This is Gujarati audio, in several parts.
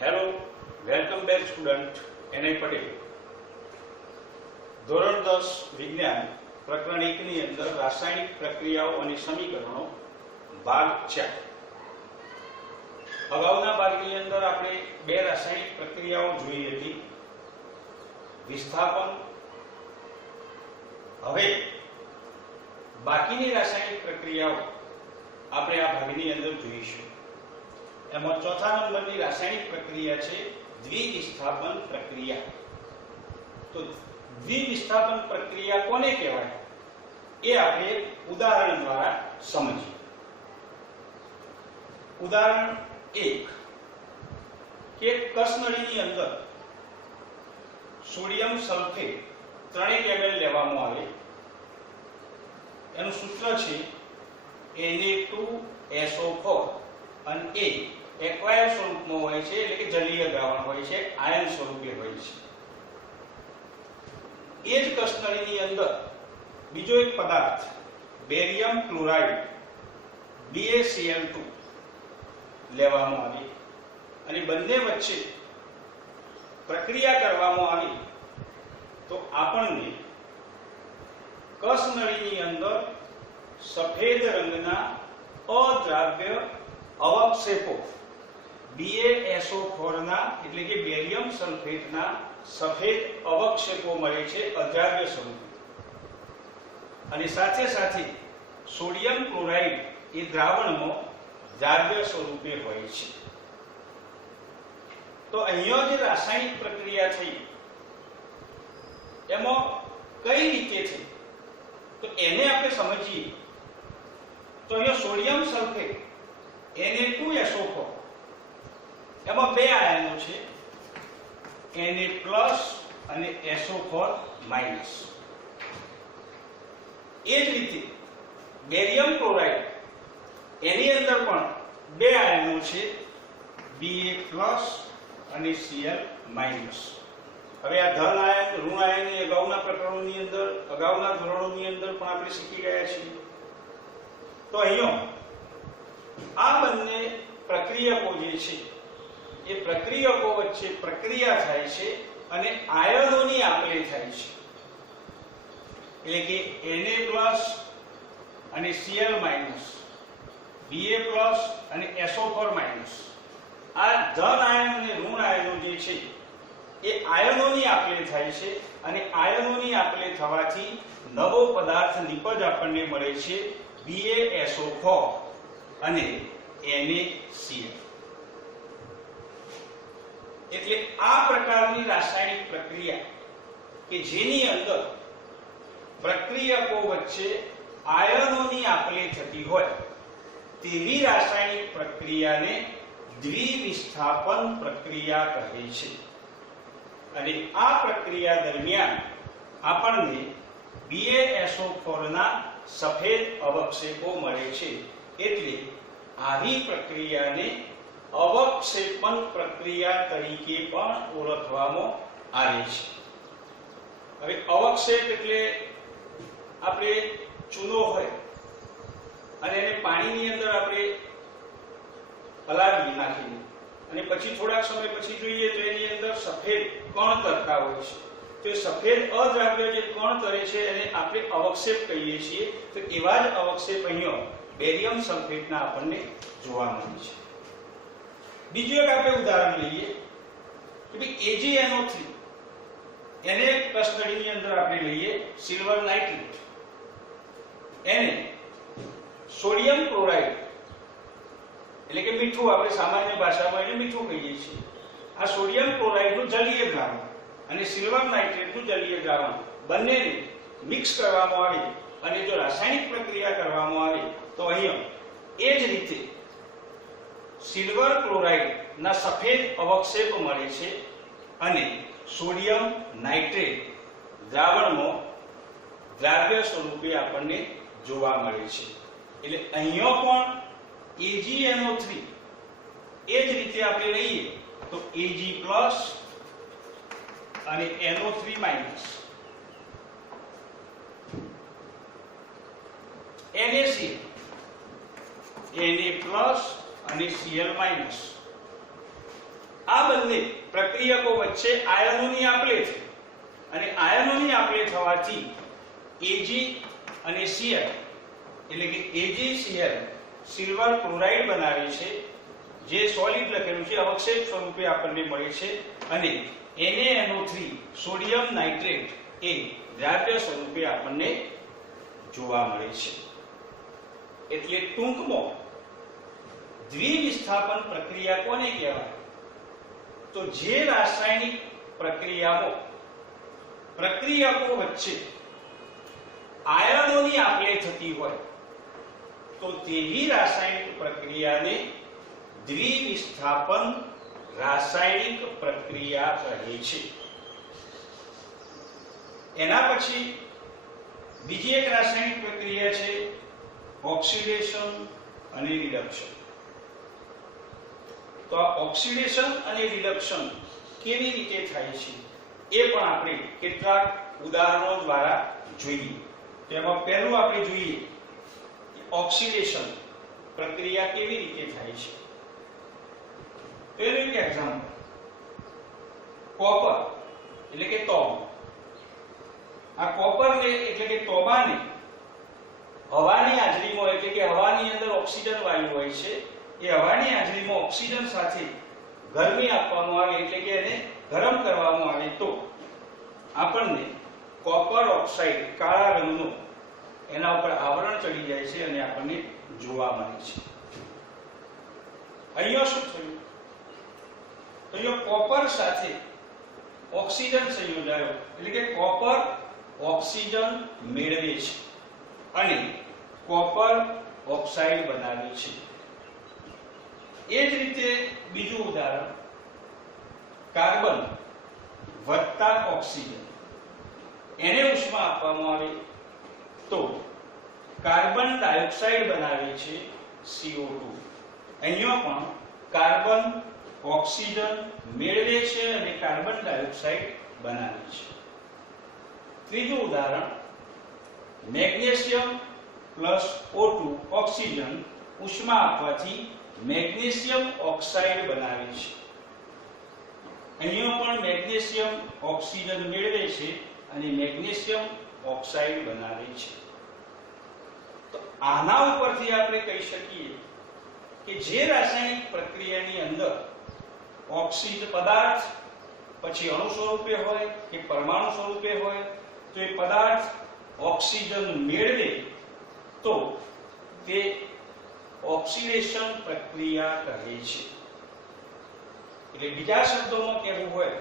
Hello, welcome back student Ni Patel. ધોરણ 10 વિજ્ઞાન પ્રકરણ 1 ની અંદર રાસાયણિક પ્રક્રિયાઓ અને સમીકરણો ભાગ 4. અગાઉના ભાગની અંદર આપણે બે રાસાયણિક પ્રક્રિયાઓ જોઈ હતી, વિસ્થાપન. હવે બાકીની રાસાયણિક પ્રક્રિયાઓ આપણે આ ભાગની અંદર જોઈશું. એમાં ચોથા નંબરની રાસાયણિક પ્રક્રિયા છે દ્વિવિસ્થાપન પ્રક્રિયા. તો દ્વિવિસ્થાપન પ્રક્રિયા કોને કહેવાય એ આપણે ઉદાહરણ દ્વારા સમજીએ. ઉદાહરણ 1 કે કસનળીની અંદર સોડિયમ સલ્ફેટ 3 ml લેવામાં આવે. એનું સૂત્ર છે Na2SO4 અને એ એક્વાયર સ્વરૂપમાં હોય છે, એટલે કે જલીય દ્રાવણ હોય છે, આયન સ્વરૂપે હોય છે. એ જ કસનળીની અંદર બીજો એક પદાર્થ બેરિયમ ક્લોરાઇડ BaCl2 લેવામાં આવે અને બંને વચ્ચે પ્રક્રિયા કરવામાં આવે તો આપણને કસનળીની અંદર સફેદ રંગના અદ્રાવ્ય અવક્ષેપો BaSO4 ના એટલે કે બેરિયમ સલ્ફેટના સફેદ અવક્ષેપો મળે છે અદ્રાવ્ય સ્વરૂપે, અને સાથે સાથે સોડિયમ ક્લોરાઇડ એ દ્રાવણમાં દ્રાવ્ય સ્વરૂપે હોય છે. તો અહીંયા જે રાસાયણિક પ્રક્રિયા થઈ એમાં કઈ રીતે થઈ તો એને આપણે સમજીએ. તો અહીંયા સોડિયમ સલ્ફેટ Na2SO4 એમાં બે આયનો છે, Na+ અને SO4-. એ જ રીતે બેરિયમ ક્લોરાઇડ એની અંદર પણ બે આયનો છે, Ba+ અને Cl-. હવે આ ધન આયન ઋણ આયનની અગાઉના પ્રકરણોની અંદર અગાઉના ધોરણોની અંદર પણ આપણે શીખી ગયા છીએ. તો અહીંયા આ બંને પ્રક્રિયકો જે છે એ પ્રક્રિયકો વચ્ચે પ્રક્રિયા થાય છે અને આયનોની આપ-લે થાય છે. એટલે કે Na+ અને Cl-, Ba+ અને SO4-. આ ધન આયન અને ઋણ આયનો જે છે એ આયનોની આપ-લે થાય છે અને આયનોની આપ-લે થવાથી નવો પદાર્થ નિપજ આપણને મળે છે, BaSO4 અને NaCl. એટલે આ પ્રકારની રાસાયણિક પ્રક્રિયા કે જેની અંદર પ્રક્રિયકો વચ્ચે આયનોની આપ-લે થતી હોય તેવી રાસાયણિક પ્રક્રિયાને દ્વિવિસ્થાપન પ્રક્રિયા કહે છે. અને આ પ્રક્રિયા દરમિયાન આપણને BaSO4 ના સફેદ અવક્ષેપો મળે છે, એટલે આવી પ્રક્રિયાને અવક્ષેપન પ્રક્રિયા તરીકે પણ ઓળખવામાં આવે છે. હવે અવક્ષેપ એટલે આપણે ચૂનો હોય અને એને પાણીની અંદર આપણે હલાવી નાખીએ અને પછી થોડાક સમય પછી જોઈએ તો એની અંદર સફેદ કણ તરતા હોય છે. તો એ સફેદ અદ્રાવ્ય જે કણ તરે છે એને આપણે અવક્ષેપ કહીએ છીએ. તો એવા જ અવક્ષેપ અહીંયા બેરિયમ સલ્ફેટના આપણને જોવા મળે છે. બીજું એક આપણે ઉદાહરણ લઈએ કે ભાઈ AgNO3 એને કસનળીની અંદર આપણે લઈએ સિલ્વર નાઇટ્રેટ. એને સોડિયમ ક્લોરાઇડ એટલે કે મીઠું, આપણે સામાન્ય ભાષામાં એને મીઠું કહીએ છીએ. આ સોડિયમ ક્લોરાઇડનું જલીય દ્રાવણ અને સિલ્વર નાઇટ્રેટનું જલીય દ્રાવણ બંનેને મિક્સ કરવામાં આવે અને જો રાસાયણિક પ્રક્રિયા કરવામાં આવે તો અહીંયા એ જ રીતે સિલ્વર ક્લોરાઇડ ના સફેદ અવક્ષેપ મળે છે અને સોડિયમ નાઇટ્રેટ દ્રાવણમાં દ્રાવ્ય સ્વરૂપે આપણને જોવા મળે છે. એટલે અહીંયા પણ AgNO3 એ જ રીતે આપણે લઈએ તો Ag+ અને NO3-. NaCl Na+ અને Cl-. આ બંને પ્રક્રિયકો વચ્ચે આયનોની આપ-લે થઈ અને આયનોની આપ-લે થવાથી Ag અને Cl એટલે કે AgCl સિલ્વર ક્લોરાઇડ બનાવે છે, જે સોલિડ લખેલું છે, અવક્ષેપ સ્વરૂપે આપણને મળે છે, અને NaNO3 સોડિયમ નાઇટ્રેટ એ દ્રાવ્ય સ્વરૂપે આપણને જોવા મળે છે. એટલે ટૂંકમાં દ્વિવિસ્થાપન પ્રક્રિયા કોને કહેવાય? તો જે રાસાયણિક પ્રક્રિયાઓ વચ્ચે આયનોની આપ-લે થતી હોય તો તેવી રાસાયણિક પ્રક્રિયાને દ્વિવિસ્થાપન રાસાયણિક પ્રક્રિયા કહે છે. એના પછી બીજી એક રાસાયણિક પ્રક્રિયા છે ઓક્સિડેશન અને રિડક્શન. તો આ ઓક્સિડેશન અને રિડક્શન કેવી રીતે થાય છે એ પણ આપણે કેટલાક ઉદાહરણો દ્વારા જોઈએ. તેમાં પહેલું આપણે જોઈએ કે ઓક્સિડેશન પ્રક્રિયા કેવી રીતે થાય છે. પહેલું એક એક્ઝામ્પલ, કોપર એટલે કે તોબા. આ કોપરને એટલે કે તોબાને હવાની હાજરીમાં એટલે કે હવાની અંદર ઓક્સિજન વાયુ હોય છે, એ હવાની હાજરીમાં ઓક્સિજન સાથે ગરમી આપવામાં આવે એટલે કે એને ગરમ કરવામાં આવે તો આપણને કોપર ઓક્સાઇડ કાળા રંગનું એના ઉપર આવરણ ચડી જાય છે અને આપણને જોવા મળે છે. અહીંયા શું થયું? તો અહીંયા કોપર સાથે ઓક્સિજન સંયોજાયો એટલે કે કોપર ઓક્સિજન મેળવે છે અને કોપર ઓક્સાઇડ બનાવે છે. એ જ રીતે બીજું ઉદાહરણ, કાર્બન વત્તા ઓક્સિજન એને ઉષ્મા આપવામાં આવે તો કાર્બન ડાયોક્સાઇડ બનાવે છે CO2. અહીંયા પણ કાર્બન ઓક્સિજન મેળવે છે અને કાર્બન ડાયોક્સાઇડ બનાવે છે. ત્રીજું ઉદાહરણ, મેગ્નેશિયમ પ્લસ O2 ઓક્સિજન ઉષ્મા આપવાથી મેગ્નેશિયમ ઓક્સાઇડ બનાવે છે. અહીંયા પણ મેગ્નેશિયમ ઓક્સિજન મેળવે છે અને મેગ્નેશિયમ ઓક્સાઇડ બનાવે છે. તો આના ઉપરથી આપણે કહી શકીએ કે જે રાસાયણિક પ્રક્રિયાની અંદર ઓક્સિજન પદાર્થ પછી અણુ સ્વરૂપે હોય કે પરમાણુ સ્વરૂપે હોય તો એ પદાર્થ ઓક્સિજન મેળવે તો તે ઓક્સિડેશન પ્રક્રિયા કહે છે. એટલે બીજા શબ્દોમાં કહેવું હોય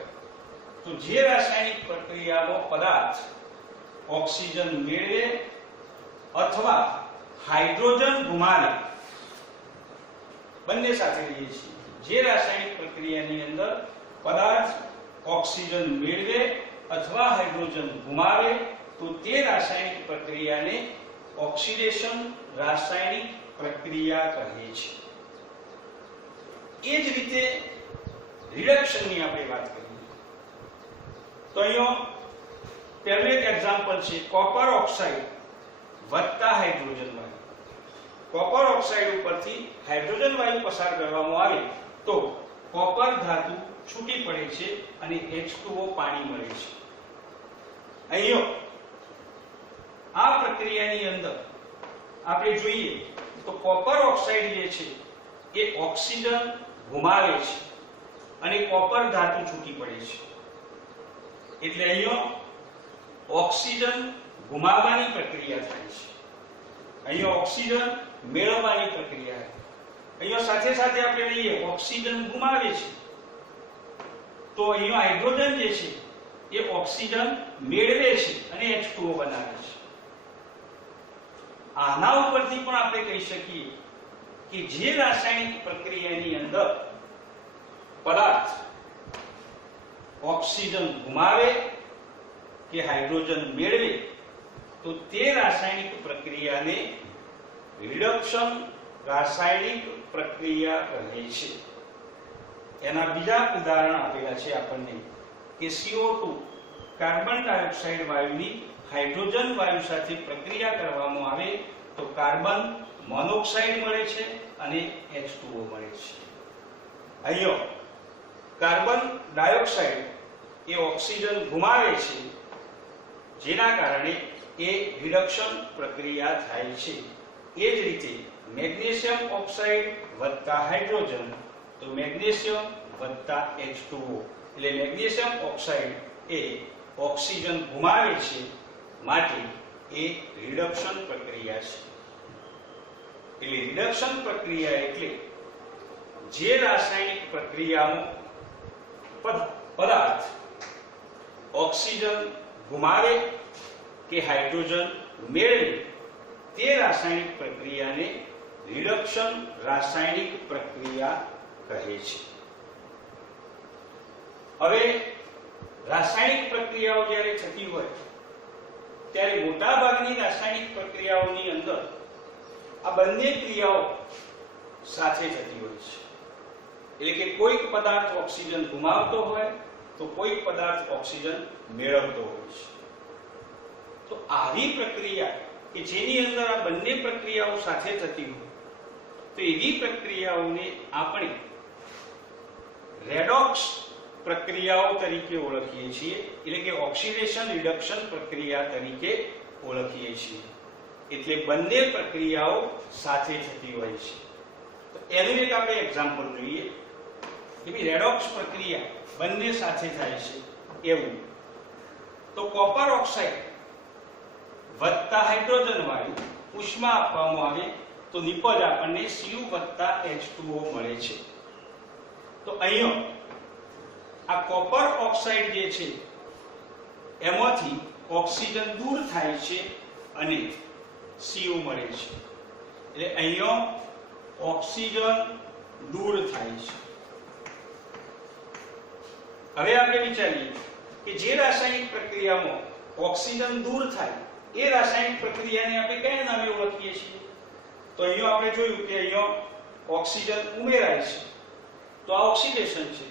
તો જે રાસાયણિક પ્રક્રિયામાં પદાર્થ ઓક્સિજન મેળવે અથવા હાઇડ્રોજન ગુમાવે, બંને સાથે લઈએ છીએ. જે રાસાયણિક પ્રક્રિયાની અંદર પદાર્થ ઓક્સિજન મેળવે અથવા હાઇડ્રોજન ગુમાવે તો તે રાસાયણિક પ્રક્રિયાને ઓક્સિડેશન રાસાયણિક પ્રક્રિયા કહે છે. એ જ રીતે રિડક્શનની આપણે વાત કરીએ તો અહીંયા પહેલું એક એક્ઝામ્પલ છે કોપર ઓક્સાઇડ વત્તા હાઇડ્રોજન વાયુ. કોપર ઓક્સાઇડ ઉપરથી હાઇડ્રોજન વાયુ પસાર કરવામાં આવે તો કોપર ધાતુ છૂટી પડે છે અને H2O પાણી મળે છે. અહીંયા આ પ્રક્રિયાની અંદર આપણે જોઈએ તો કોપર ઓક્સાઇડ જે છે એ ઓક્સિજન ગુમાવે છે અને કોપર ધાતુ છૂટી પડે છે. એટલે અહીંયા ઓક્સિજન ગુમાવવાની પ્રક્રિયા થાય છે, અહીંયા ઓક્સિજન મેળવવાની પ્રક્રિયા. અહીંયા સાથે સાથે આપણે લઈએ ઓક્સિજન ગુમાવે છે તો અહીંયા હાઇડ્રોજન જે છે એ ઓક્સિજન મેળવે છે અને H2O બનાવે છે. આના ઉપરથી પણ આપણે કહી શકીએ કે જે રાસાયણિક પ્રક્રિયાની અંદર પદાર્થ ઓક્સિજન ગુમાવે કે હાઇડ્રોજન મેળવે તો તે રાસાયણિક પ્રક્રિયાને રિડક્શન રાસાયણિક પ્રક્રિયા કહે છે. એના બીજા ઉદાહરણ આપેલા છે આપણને કે CO2 કાર્બન ડાયોક્સાઇડ વાયુની હાઇડ્રોજન વાયુ સાથે પ્રક્રિયા કરવામાં આવે તો કાર્બન મોનોક્સાઇડ મળે છે અને H2O મળે છે. અહીંયા કાર્બન ડાયોક્સાઇડ એ ઓક્સિજન ગુમાવે છે, જેના કારણે એ રિડક્શન પ્રક્રિયા થાય છે. એ જ રીતે મેગ્નેશિયમ ઓક્સાઇડ વત્તા હાઇડ્રોજન, તો મેગ્નેશિયમ વત્તા H2O, એટલે મેગ્નેશિયમ ઓક્સાઇડ એ ઓક્સિજન ગુમાવે છે, માટે એ રિડક્શન પ્રક્રિયા છે. એટલે રિડક્શન પ્રક્રિયા એટલે જે રાસાયણિક પ્રક્રિયામાં પદાર્થ ઓક્સિજન ગુમાવે કે હાઇડ્રોજન મેળવે તે રાસાયણિક પ્રક્રિયાને રિડક્શન રાસાયણિક પ્રક્રિયા કહે છે. હવે રાસાયણિક પ્રક્રિયાઓ જ્યારે થતી હોય ત્યારે મોટાભાગની રાસાયણિક પ્રક્રિયાઓની અંદર આ બંને ક્રિયાઓ સાથે થતી હોય છે. એટલે કે કોઈક પદાર્થ ઓક્સિજન ગુમાવતો હોય તો કોઈક પદાર્થ ઓક્સિજન મેળવતો હોય છે. તો આવી પ્રક્રિયા કે જેની અંદર આ બંને પ્રક્રિયાઓ સાથે થતી હોય તો એવી પ્રક્રિયાઓને આપણે રેડોક્સ પ્રક્રિયાઓ તરીકે ઓળખીએ છીએ, એટલે કે ઓક્સિડેશન રિડક્શન પ્રક્રિયા તરીકે ઓળખીએ છીએ. એટલે બંને પ્રક્રિયાઓ સાથે થતી હોય છે. તો એનું એક આપણે એક્ઝામ્પલ જોઈએ કે ભાઈ રેડોક્સ પ્રક્રિયા બંને સાથે થાય છે એવું. તો કોપર ઓક્સાઇડ વત્તા હાઇડ્રોજન વાળું ઉષ્મા આપવામાં આવે તો નિપજ આપણને Cu વત્તા H2O મળે છે. તો અહીંયા આ કોપર ઓક્સાઇડ જે છે એમાંથી ઓક્સિજન દૂર થાય છે અને Cu મળે છે. એટલે અહીંયા ઓક્સિજન દૂર થાય છે. હવે આપણે વિચારીએ કે જે રાસાયણિક પ્રક્રિયામાં ઓક્સિજન દૂર થાય એ રાસાયણિક પ્રક્રિયાને આપણે કયા નામે ઓળખીએ છીએ? તો અહીંયા આપણે જોયું કે અહીંયા ઓક્સિજન ઉમેરાય છે તો આ ઓક્સિડેશન છે,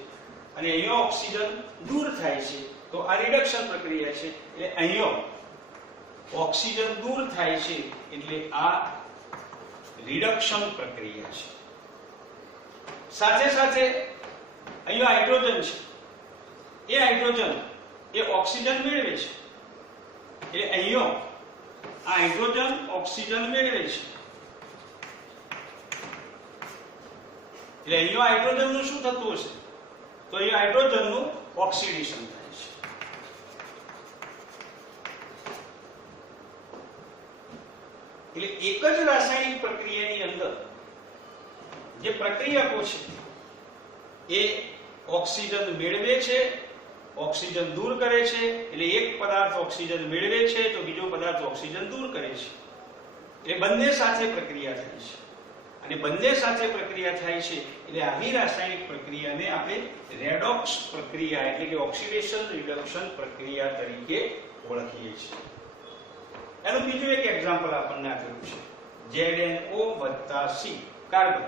અને અહીંયા ઓક્સિજન દૂર થાય છે તો આ રિડક્શન પ્રક્રિયા છે. એટલે અહીંયા ઓક્સિજન દૂર થાય છે એટલે આ રિડક્શન પ્રક્રિયા છે. સાથે સાથે અહીંયા હાઇડ્રોજન છે, એ હાઇડ્રોજન એ ઓક્સિજન મેળવે છે. એટલે અહીંયા આ હાઇડ્રોજન ઓક્સિજન મેળવે છે. એટલે અહીંયા હાઇડ્રોજનનું શું થતું હશે? તો અહીંયા હાઇડ્રોજનનું ઓક્સિડેશન થાય છે. એટલે એક જ રાસાયણિક પ્રક્રિયાની અંદર જે પ્રક્રિયકો છે એ ઓક્સિજન મેળવે છે, ઓક્સિજન દૂર કરે છે. એટલે એક પદાર્થ ઓક્સિજન મેળવે છે તો બીજો પદાર્થ ઓક્સિજન દૂર કરે છે. એટલે બંને સાથે પ્રક્રિયા થાય છે, અને બંને સાથે પ્રક્રિયા થાય છે એટલે આવી રાસાયણિક પ્રક્રિયાને આપણે રેડોક્સ પ્રક્રિયા એટલે કે ઓક્સિડેશન રિડક્શન પ્રક્રિયા તરીકે ઓળખીએ છીએ. એનું બીજું એક એક્ઝામ્પલ આપણને આપેલું છે ZnO + C કાર્બન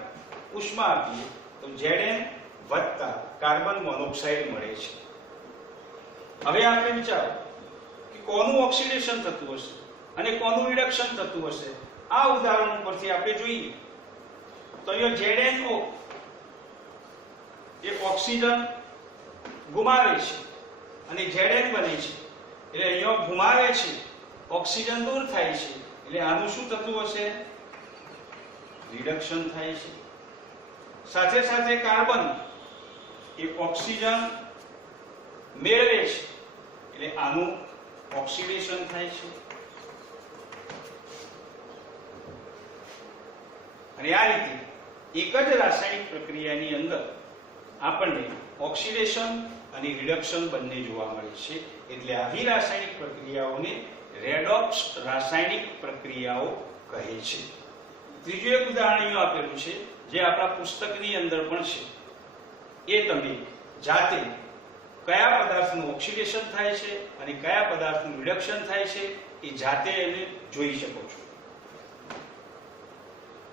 ઉષ્મા આપીએ તો Zn + કાર્બન મોનોક્સાઇડ મળે છે. હવે આપણે વિચારો કે કોનું ઓક્સિડેશન થતું હશે અને કોનું રિડક્શન થતું હશે. આ ઉદાહરણ પરથી આપણે જોઈએ તો અહીંયા ZnO એ ઓક્સિજન ગુમાવે છે અને Zn બને છે. એટલે અહીંયા ગુમાવે છે, ઓક્સિજન દૂર થાય છે, એટલે આનું શું થતું હશે? રિડક્શન થાય છે. સાથે સાથે કાર્બન એ ઓક્સિજન મેળવે છે એટલે આનું ઓક્સિડેશન થાય છે. અને આ રીતે એક જ રાસાયણિક પ્રક્રિયાની અંદર આપણને ઓક્સિડેશન અને રિડક્શન બંને જોવા મળે છે. એટલે આવી રાસાયણિક પ્રક્રિયાઓને રેડોક્સ રાસાયણિક પ્રક્રિયાઓ કહે છે. ત્રીજું એક ઉદાહરણ અહીં આપેલું છે જે આપણા પુસ્તકની અંદર પણ છે. એ તમે જાતે કયા પદાર્થનું ઓક્સિડેશન થાય છે અને કયા પદાર્થનું રિડક્શન થાય છે એ જાતે એને જોઈ શકો છો.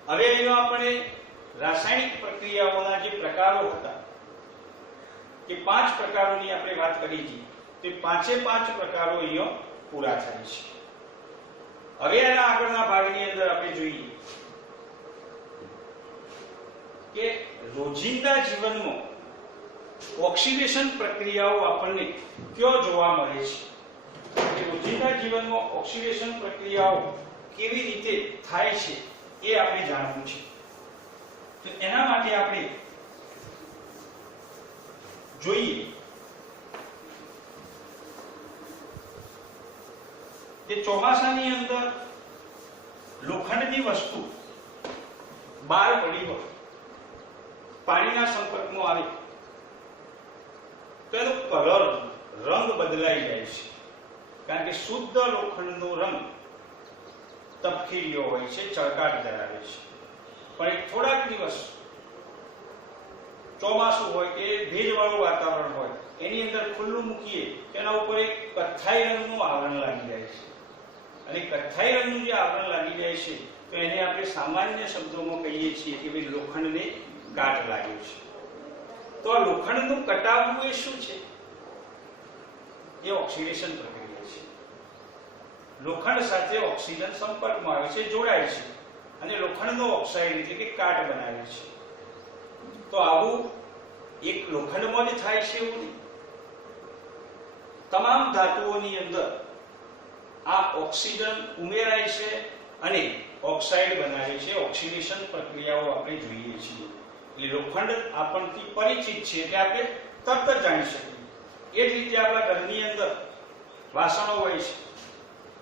હવે એનો આપણે રાસાયણિક પ્રક્રિયાઓના જે પ્રકારો હતા એ 5 પ્રકારોની આપણે વાત કરી હતી. તે 5 પ્રકારો અહીંયા પૂરા થાય છે. હવે આના આગળના ભાગની અંદર આપણે જોઈએ કે રોજિંદા જીવનમાં ઓક્સિડેશન પ્રક્રિયાઓ આપણને ક્યાં જોવા મળે છે, રોજિંદા જીવનમાં ઓક્સિડેશન પ્રક્રિયાઓ કેવી રીતે થાય છે એ આપણે જાણવું છે. તો એના માટે આપણે જોઈએ કે ચોમાસાની અંદર લોખંડની વસ્તુ બહાર પડી હોય, પાણીના સંપર્કમાં આવે તો એનો કલર, રંગ બદલાઈ જાય છે. કારણ કે શુદ્ધ લોખંડનો રંગ તપકીરીઓ હોય છે, ચળકાટ ધરાવે છે. પણ એક થોડાક દિવસ ચોમાસું હોય કે ભેજવાળું વાતાવરણ હોય, એની અંદર ખુલ્લું મૂકીએ એના ઉપર એક કથ્થાઈ રંગનું આવરણ લાગી જાય છે. અને કથ્થાઈ રંગનું જે આવરણ લાગી જાય છે તો એને આપણે સામાન્ય શબ્દોમાં કહીએ છીએ કે ભાઈ લોખંડને કાટ લાગ્યો છે. તો આ લોખંડનું કટાવવું એ શું છે? એ ઓક્સિડેશન પ્રક્રિયા છે. લોખંડ સાથે ઓક્સિજન સંપર્કમાં આવે છે, જોડાય છે અને લોખંડનો ઓક્સાઇડ એટલે કે કાટ બનાવે છે. તો આવું એક લોખંડમાં જ થાય છે એવું નહીં. તમામ ધાતુઓની અંદર આ ઓક્સિજન ઉમેરાય છે અને ઓક્સાઇડ બનાવે છે. ઓક્સિડેશન પ્રક્રિયાઓ આપણે જોઈએ છીએ. એટલે લોખંડ આપણથી પરિચિત છે એટલે આપણે તરત જ જાણી શકીએ. એ જ રીતે આપણા ઘરની અંદર વાસણો હોય છે,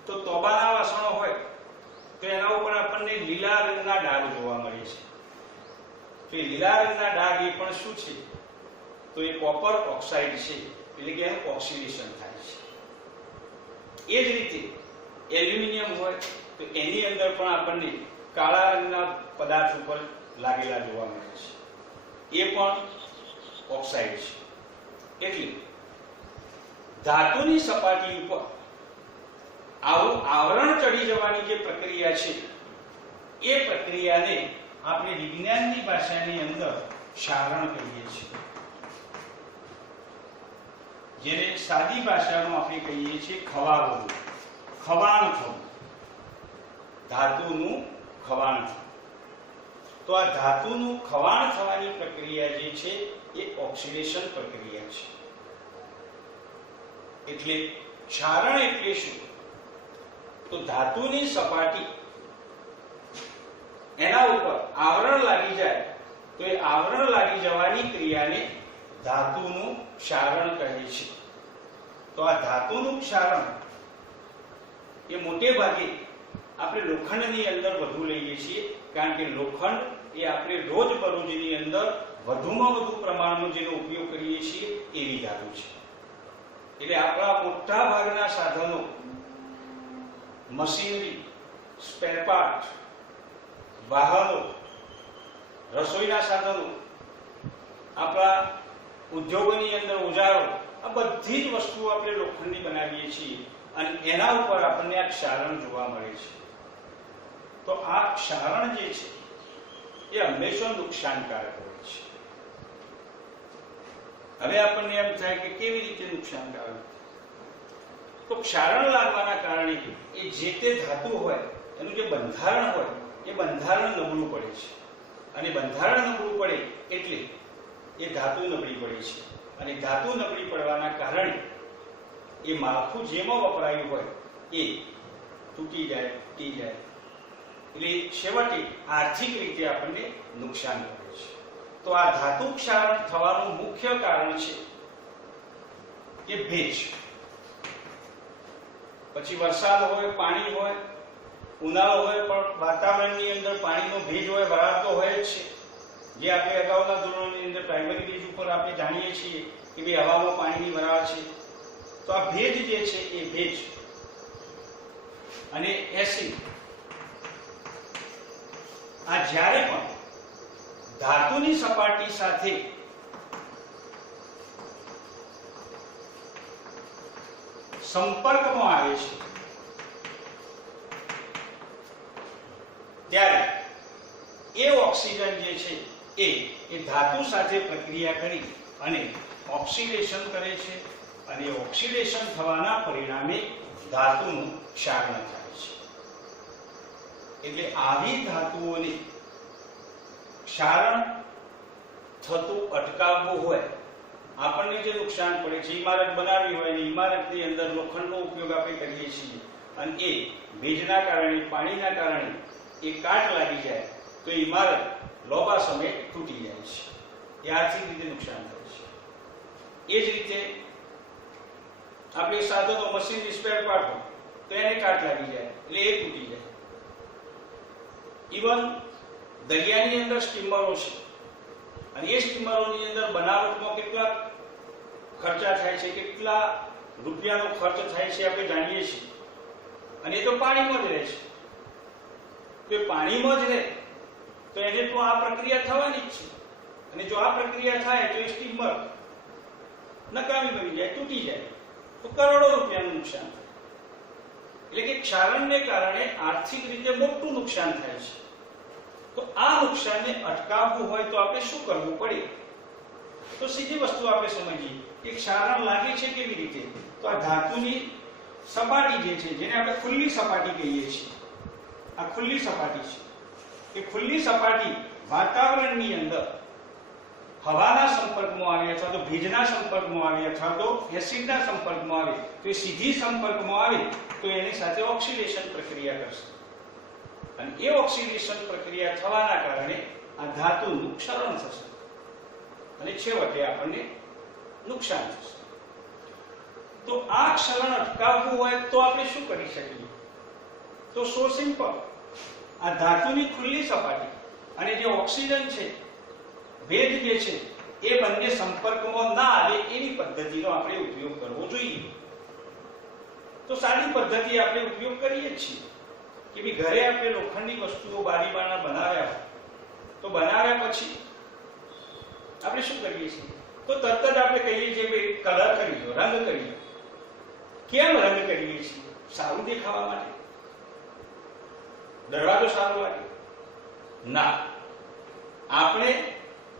તો તોબાના વાસણો હોય તો એના ઉપર આપણને લીલા રંગના ડાઘ જોવા મળે છે. તો એ લીલા રંગના ડાઘ એ પણ શું છે? તો એ કોપર ઓક્સાઇડ છે, એટલે કે એનું ઓક્સિડેશન થાય છે. એ જ રીતે એલ્યુમિનિયમ હોય તો એની અંદર પણ આપણને કાળા રંગના પદાર્થ ઉપર લાગેલા જોવા મળે છે. એ પણ ઓક્સાઇડ છે. એટલે ધાતુની સપાટી ઉપર આવું આવરણ ચડી જવાની જે પ્રક્રિયા છે એ પ્રક્રિયાને આપણે વિજ્ઞાનની ભાષાની અંદર ક્ષારણ કહીએ છીએ. જેને સાદી ભાષામાં આપણે કહીએ છીએ ખવાવું, ખવાણ થવું, ધાતુનું ખવાણ થવું. તો આ ધાતુનું ખવાણ થવાની પ્રક્રિયા જે છે એ ઓક્સિડેશન પ્રક્રિયા છે. એટલે ક્ષારણ એટલે શું? તો ધાતુની સપાટી એના ઉપર આવરણ લાગી જાય તો એ આવરણ લાગી જવાની ક્રિયાને ધાતુનું ક્ષારણ કહે છે. તો આ ધાતુનું ક્ષારણ એ મોટે ભાગે આપણે લોખંડની અંદર વધુ લઈએ છીએ, કારણ કે લોખંડ એ આપણે રોજબરોજની અંદર વધુમાં વધુ પ્રમાણમાં જેનો ઉપયોગ કરીએ છીએ એવી ધાતુ છે. એટલે આપણા મોટા ભાગના સાધનો, મશીનરી, સ્પેર પાર્ટ, વાહનો, રસોઈના સાધનો, આપણા ઉદ્યોગોની અંદર ઓજારો, આ બધી જ વસ્તુઓ આપણે લોખંડની બનાવીએ છીએ અને એના ઉપર આપણને આ ક્ષારણ જોવા મળે છે. તો આ ક્ષારણ જે છે એ હંમેશા નુકસાનકારક હોય છે. હવે આપણને એમ થાય કે કેવી રીતે નુકસાનકારક? તો ક્ષારણ લાગવાના કારણે એ જે તે ધાતુ હોય એનું જે બંધારણ હોય એ બંધારણ નબળું પડે છે. અને બંધારણ નબળું પડે એટલે એ ધાતુ નબળી પડે છે. અને ધાતુ નબળી પડવાના કારણે એ માળખું જેમાં વપરાયું હોય એ તૂટી જાય, તૂટી જાય. એટલે છેવટે આર્થિક રીતે આપણને નુકસાન કરે છે. તો આ ધાતુ ક્ષારણ થવાનું મુખ્ય કારણ છે કે ભેજ. પછી વરસાદ હોય, પાણી હોય, ઉનાળો હોય, પણ વાતાવરણની અંદર પાણીનો ભેજ હોય, વરાળ તો હોય જ છે. જે આપણે અગાઉના ધોરણોની અંદર પ્રાઇમરી બેઝ ઉપર આપણે જાણીએ છીએ કે ભાઈ હવામાં પાણીની વરાળ છે. તો આ ભેજ જે છે એ ભેજ અને એસિડ આ જ્યારે પણ ધાતુની સપાટી સાથે સંપર્કમાં આવે છે ત્યારે એ ઓક્સિજન જે છે એ ધાતુ સાથે પ્રક્રિયા કરી અને ઓક્સિડેશન કરે છે અને ઓક્સિડેશન થવાના પરિણામે ધાતુનું ક્ષારણ થાય છે. એટલે આવી ધાતુઓને ક્ષારણ થતું અટકાવવું હોય આપણને જે નુકસાન પડે છે, ઇમારત બનાવી હોય ને ઇમારતની અંદર લોખંડનો ઉપયોગ આપણે કરીએ છીએ અને એ ભેજના કારણે, પાણીના કારણે એ કાટ લાગી જાય તો ઇમારત લાંબા સમય તૂટી જાય છે, એ આર્થિક રીતે નુકસાન થાય છે. એ જ રીતે આપણે સાધનો, મશીન સ્પેર પાર્ટ હોય તો એને કાટ લાગી જાય એટલે એ તૂટી જાય. ઇવન દરિયાની અંદર સ્ટીમરો છે અને એ સ્ટીમરોની અંદર બનાવટમાં કેટલા ખર્ચા થાય છે, કેટલા રૂપિયાનો ખર્ચ થાય છે આપણે જાણીએ છીએ. અને એ તો પાણીમાં જ રહે છે. તો એ પાણીમાં જ રહે તો એને તો આ પ્રક્રિયા થવાની જ છે. અને જો આ પ્રક્રિયા થાય તો એ સ્ટીમર નકામી બની જાય, તૂટી જાય તો કરોડો રૂપિયાનું નુકસાન થાય. એટલે કે ક્ષારણને કારણે આર્થિક રીતે મોટું નુકસાન થાય છે. તો આ નુકસાનને અટકાવવું હોય તો આપણે શું કરવું પડે? તો સીધી વસ્તુ આપણે સમજીએ કે ક્ષારણ લાગે છે કેવી રીતે. તો આ ધાતુની સપાટી જે છે, જેને આપણે ખુલ્લી સપાટી કહીએ છીએ, આ ખુલ્લી સપાટી છે. એ ખુલ્લી સપાટી વાતાવરણની અંદર હવાના સંપર્કમાં આવે અથવા તો ભેજના સંપર્કમાં આવે અથવા તો એસિડના સંપર્કમાં આવે તો એ સીધી સંપર્કમાં આવે તો એની સાથે ઓક્સિડેશન પ્રક્રિયા કરશે અને એ ઓક્સિડેશન પ્રક્રિયા થવાના કારણે આ ધાતુનું ક્ષરણ થશે અને છેવટે આપણને નુકસાન થશે. તો આ ક્ષરણ અટકાવવું હોય તો આપણે શું કરી શકીએ? તો સો સિમ્પલ, આ ધાતુની ખુલ્લી સપાટી અને જે ઓક્સિજન છે, ભેજ જે છે, એ બંને સંપર્કમાં ના આવે એવી પદ્ધતિનો આપણે ઉપયોગ કરવો જોઈએ. તો સારી પદ્ધતિ આપણે ઉપયોગ કરીએ છીએ કે ભઈ ઘરે આપણે લોખંડની વસ્તુઓ બારીબાણા બનાવ્યા તો બનાવ્યા પછી આપણે શું કરીએ છીએ? તો તરત જ આપણે કહીએ છીએ કે કલર કરી દો, રંગ કરી દો. કેમ રંગ કરીએ છીએ? સારું દેખાવા માટે, દરવાજો સારો લાગે? ના, આપણે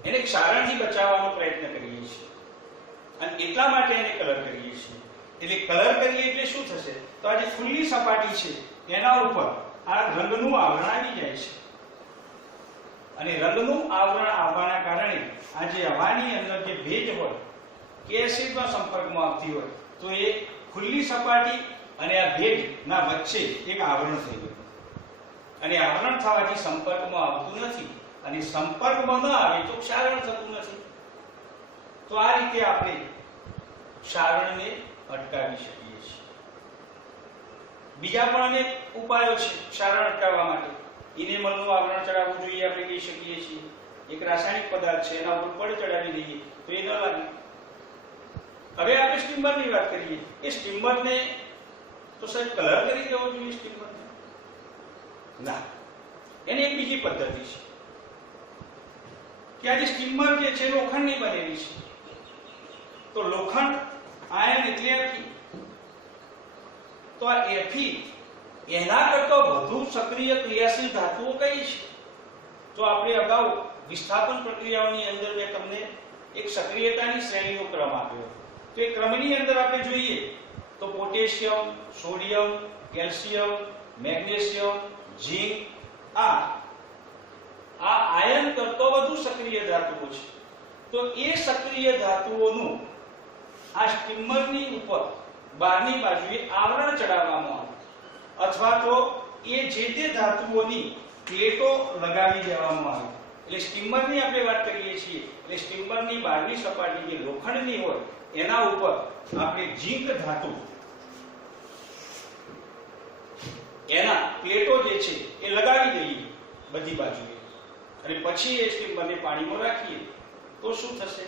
એને ક્ષારણથી બચાવવાનો પ્રયત્ન કરીએ છીએ અને એટલા માટે એને કલર કરીએ છીએ. એટલે કલર કરીએ એટલે શું થશે? તો આ જે ખુલ્લી સપાટી છે એના ઉપર આ રંગનું આવરણ આવી જાય છે અને રંગનું આવરણ આવવાના કારણે આ જે હવાની અંદર જે ભેજ હોય કે એસિડના સંપર્કમાં આવતી હોય તો એ ખુલ્લી સપાટી અને આ ભેજના વચ્ચે એક આવરણ થઈ ગયું અને આવરણ થવાથી સંપર્કમાં આવતું નથી અને સંપર્કમાં ન આવે તો ક્ષારણ થતું નથી. તો આ રીતે આપણે ક્ષારણને અટકાવી શકીએ છીએ. બીજા પણ અનેક ઉપાયો છે ક્ષારણ અટકાવવા માટે. ઇનેમલનું આવરણ ચડાવવું જોઈએ આપણે કહી શકીએ છીએ. એક રાસાયણિક પદાર્થ છે એના ઉપર પડ ચડાવી દઈએ તો એ ન લાગે. હવે આપણે સ્ટીમરની વાત કરીએ. એ સ્ટીમરને તો સાહેબ કલર કરી દેવો જોઈએ સ્ટીમરને? ના, એની એક બીજી પદ્ધતિ છે કે આજે સ્ટીમર જે છે લોખંડની બનેલી છે. તો લોખંડ આયન એટલે Fe. તો આ Fe એના કરતા વધુ સક્રિય ક્રિયાશીલ ધાતુઓ કઈ છે? તો આપણે અગાઉ વિસ્થાપન પ્રક્રિયાઓની અંદર મેં તમને એક સક્રિયતાની શ્રેણીનો ક્રમ આપ્યો. તો એ ક્રમની અંદર આપણે જોઈએ તો potassium, sodium, calcium, magnesium, zinc આ આયન કરતા વધુ સક્રિય ધાતુઓ છે. તો એ સક્રિય ધાતુઓનું આ સ્ટીમરની ઉપર બહારની બાજુએ આવરણ ચડાવવામાં આવે અથવા તો એ જે તે ધાતુઓની પ્લેટો લગાવી દેવામાં આવે. એટલે સ્ટીમરની આપણે વાત કરીએ છીએ એટલે સ્ટીમરની બહારની સપાટી જે લોખંડની હોય એના ઉપર આપણે ઝિંક ધાતુ એના પ્લેટો જે છે એ લગાવી દઈએ બધી બાજુએ અને પછી એ સ્ટીમરને પાણીમાં રાખીએ તો શું થશે?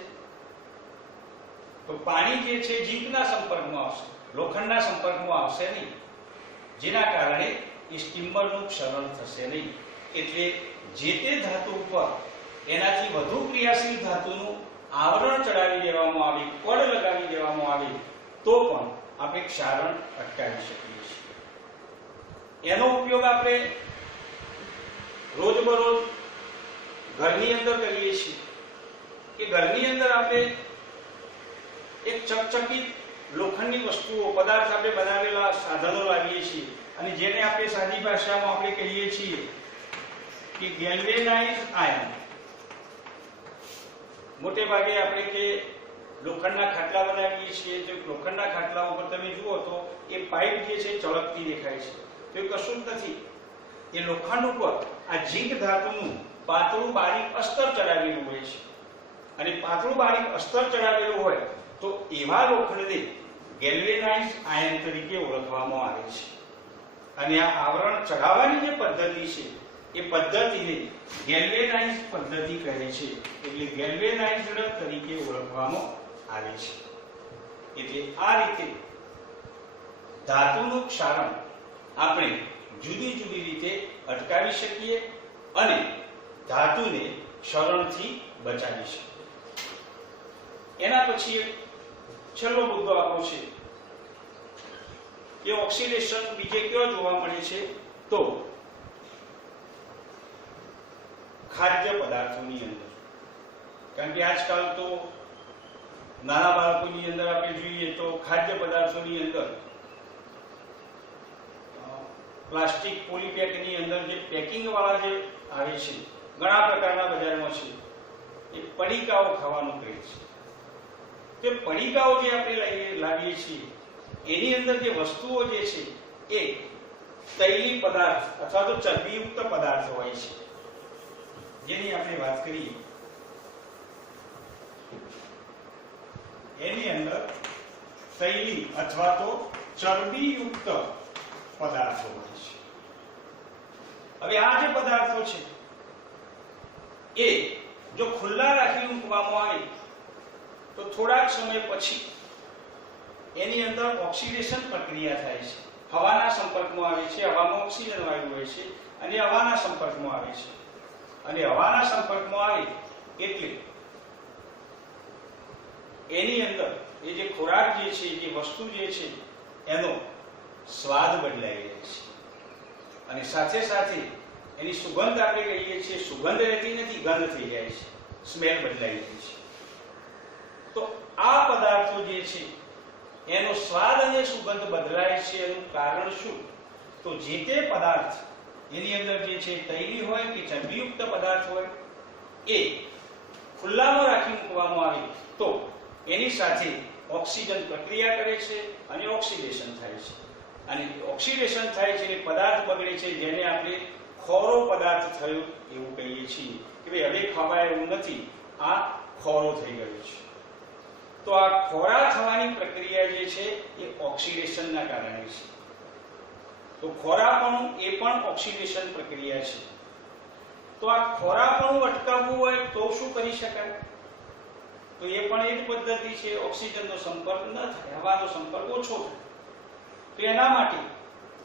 તો પાણી જે છે ઝિંકના સંપર્કમાં આવશે, લોખંડના સંપર્કમાં આવશે નહીં, જેના કારણે એ સ્ટીમરનું ક્ષરણ થશે નહીં. એટલે જે તે ધાતુ ઉપર એનાથી વધુ ક્રિયાશીલ ધાતુનું આવરણ ચડાવી દેવામાં આવે, પડ લગાવી દેવામાં આવે તો પણ આપણે ક્ષારણ અટકાવી શકીએ છીએ. એનો ઉપયોગ આપણે રોજબરોજ ઘરની અંદર કરીએ છીએ કે ઘરની અંદર આપણે એક ચકચકિત લોખંડની વસ્તુઓ, પદાર્થ આપણે બનાવેલા સાધનો લાવીએ છીએ અને જેને આપણે સાદી ભાષામાં આપણે કહીએ છીએ કે ગેલ્વેનાઇઝ આયન. મોટે ભાગે આપણે કે લોખંડના ખાટલા બનાવીએ છીએ તો લોખંડના ખાટલા ઉપર તમે જુઓ તો એ પાઇપ જે છે ચળકતી દેખાય છે, તો એ કશું જ નથી. એ લોખંડ ઉપર આ ઝીંક ધાતુનું પાતળું બારીક અસ્તર ચડાવેલું હોય છે, અને પાતળું બારીક અસ્તર ચડાવેલું હોય તો એવા લોખંડને ગેલ્વેનાઇઝ્ડ આયન તરીકે ઓળખવામાં આવે છે. અને આ આવરણ ચડાવવાની જે પદ્ધતિ છે એ પદ્ધતિને ગેલ્વેનાઇઝ્ડ પદ્ધતિ કહે છે, એટલે ગેલ્વેનાઇઝ્ડ તરીકે ઓળખવામાં આવે છે. એટલે આ રીતે ધાતુનું ક્ષારણ આપણે જુદી જુદી રીતે અટકાવી શકીએ અને ધાતુને ક્ષરણથી બચાવી શકીએ. એના પછી છેલ્લો મુદ્દો આપણો છે એ ઓક્સિડેશન બીજે કયો જોવા મળે છે, તો ખાદ્ય પદાર્થોની અંદર. કારણ કે આજકાલ તો નાના બાળકોની અંદર આપણે જોઈએ તો ખાદ્ય પદાર્થોની અંદર પ્લાસ્ટિક પોલીપેકની અંદર જે પેકિંગ વાળા જે આવે છે, ઘણા પ્રકારના બજારમાં છે, એ પડીકાઓ ખાવાનું કહે છે. તે પડીકાઓ જે આપણે લાવીએ છીએ એની અંદર જે વસ્તુઓ જે છે એ તૈલી પદાર્થ અથવા તો ચરબીયુક્ત પદાર્થ હોય છે, જેની આપણે વાત કરીએ. એની અંદર તૈલી અથવા તો ચરબીયુક્ત પદાર્થો હોય છે. હવે આ જે પદાર્થો છે એ જો ખુલ્લા રાખી મૂકવામાં આવે તો થોડાક સમય પછી એની અંદર ઓક્સિડેશન પ્રક્રિયા થાય છે. હવાના સંપર્કમાં આવે છે, હવામાં ઓક્સિજન વાયુ હોય છે અને હવાના સંપર્કમાં આવે છે, અને હવાના સંપર્કમાં આવે એટલે એની અંદર એ જે ખોરાક જે છે, જે વસ્તુ જે છે એનો સ્વાદ બદલાઈ જાય છે, અને સાથે સાથે એની સુગંધ આપણે કહીએ છીએ, સુગંધ રહેતી નથી, ગંધ થઈ જાય છે, સ્મેલ બદલાઈ જાય છે. તો આ પદાર્થો જે છે એનો સ્વાદ અને સુગંધ બદલાય છે. એનું કારણ શું? તો જે તે પદાર્થ એની અંદર જે છે તૈલી હોય કે ચરબીયુક્ત પદાર્થ હોય એ ખુલ્લામાં રાખી મૂકવામાં આવે તો એની સાથે ઓક્સિજન પ્રક્રિયા કરે છે અને ઓક્સિડેશન થાય છે. અને ઓક્સિડેશન થાય છે એટલે પદાર્થ બગડે છે, જેને આપણે ખોરો પદાર્થ થયો એવું કહીએ છીએ કે ભાઈ હવે ખવાય એવું નથી, આ ખોરો થઈ ગયો છે. તો આ ખોરા થવાની પ્રક્રિયા જે છે એ ઓક્સિડેશનના કારણે છે. તો ખોરાપણું એ પણ ઓક્સિડેશન પ્રક્રિયા છે. તો આ ખોરાપણું અટકાવવું હોય તો શું કરી શકાય? તો એ પણ એક પદ્ધતિ છે, ઓક્સિજનનો સંપર્ક ન થાય, હવાનો સંપર્ક ઓછો થાય. તો એના માટે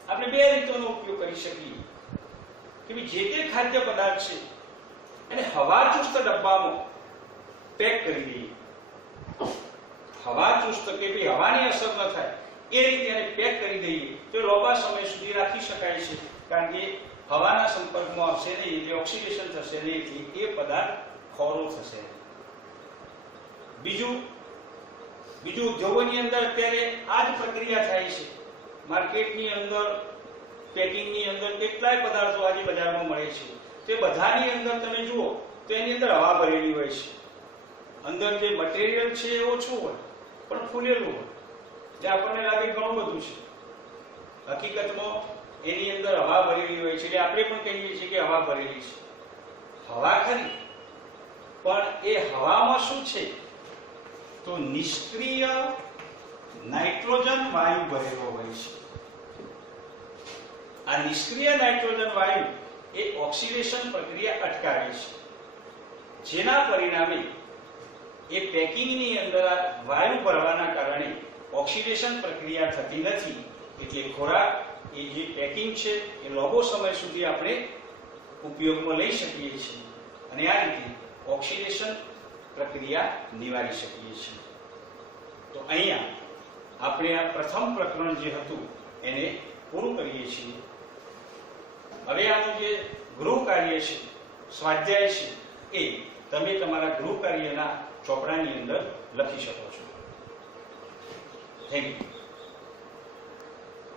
આપણે બે રીતોનો ઉપયોગ કરી શકીએ કે જે તે ખાદ્ય પદાર્થ છે એને હવાચુસ્ત ડબ્બામાં પેક કરી દઈએ. હવાચુસ્ત કે ભાઈ હવાની અસર ન થાય એ રીતે એને પેક કરી દઈએ તો લાંબા સમય સુધી રાખી શકાય છે, કારણ કે હવાના સંપર્કમાં આવશે નહીં એટલે ઓક્સિડેશન થશે નહીં, એટલે એ પદાર્થ ખોરો થશે. બીજું ઉદ્યોગોની અંદર અત્યારે આ જ પ્રક્રિયા થાય છે. માર્કેટની અંદર, પેકિંગની અંદર કેટલાય પદાર્થો આજે બજારમાં મળે છે. તે બધાની અંદર તમે જુઓ તો એની અંદર હવા ભરેલી હોય છે. અંદર જે મટીરીયલ છે એ ઓછું હોય પણ ફૂલેલું હોય, જે આપણને લાગે ઘણું બધું છે. હકીકતમાં એની અંદર હવા ભરેલી હોય છે, એટલે આપણે પણ કહીએ છીએ કે હવા ભરેલી છે. હવા ખરી, પણ એ હવામાં શું છે તો નિષ્ક્રિય નાઇટ્રોજન વાયુ ભરેલો હોય છે. આ નિષ્ક્રિય નાઇટ્રોજન વાયુ એ ઓક્સિડેશન પ્રક્રિયા અટકાવે છે, જેના પરિણામે એ પેકિંગની અંદર વાયુ ભરવાના કારણે ઓક્સિડેશન પ્રક્રિયા થતી નથી. એટલે ખોરાક એ જે પેકિંગ છે એ લાંબો સમય સુધી આપણે ઉપયોગમાં લઈ શકીએ છીએ અને આ રીતે ઓક્સિડેશન પ્રક્રિયા નિવારી શકીએ છીએ. તો અહીંયા આપણે આ પ્રથમ પ્રકરણ જે હતું એને પૂરું કરીએ છીએ. હવે આનું જે ગૃહ કાર્ય છે, સ્વાધ્યાય છે, એ તમે તમારા ગૃહ કાર્યના ચોપડાની અંદર લખી શકો છો. Thank you.